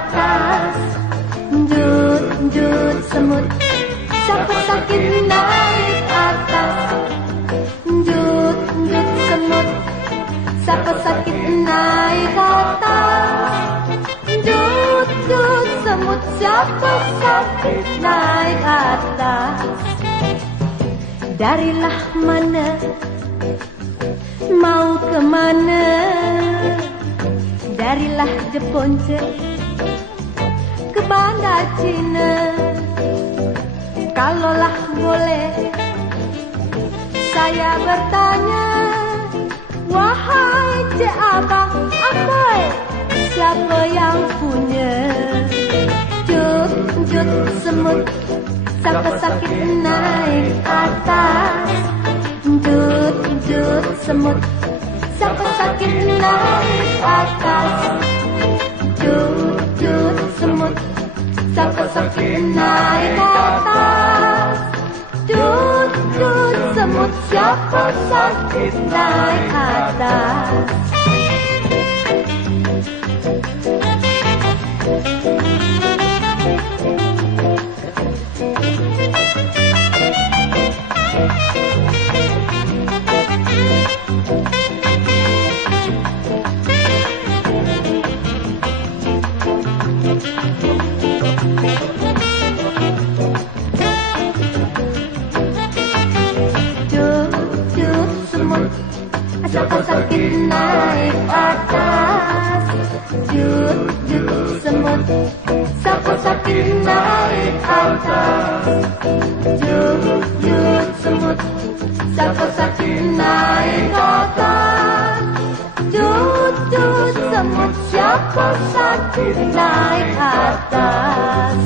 atas. Jut, jut semut, siapa sakit naik atas. Jut, jut semut, siapa sakit naik atas. Jut, jut semut, siapa sakit naik atas. Darilah mana, mau kemana? Darilah Jeponce ke Banda Cina. Kalaulah boleh saya bertanya, wahai Cik Abang Apoy, siapa yang punya? Jut, jut semut, siapa sakit naik atas. Jut, jut semut, siapa sakit naik atas. Jut, jut semut, siapa sakit naik atas. Jut, jut semut, siapa sakit naik atas. Siapa sakit naik atas. Jut, jut semut, siapa sakit naik atas. Jut, jut semut, siapa sakit naik atas. Jut, jut semut, siapa sakit naik atas.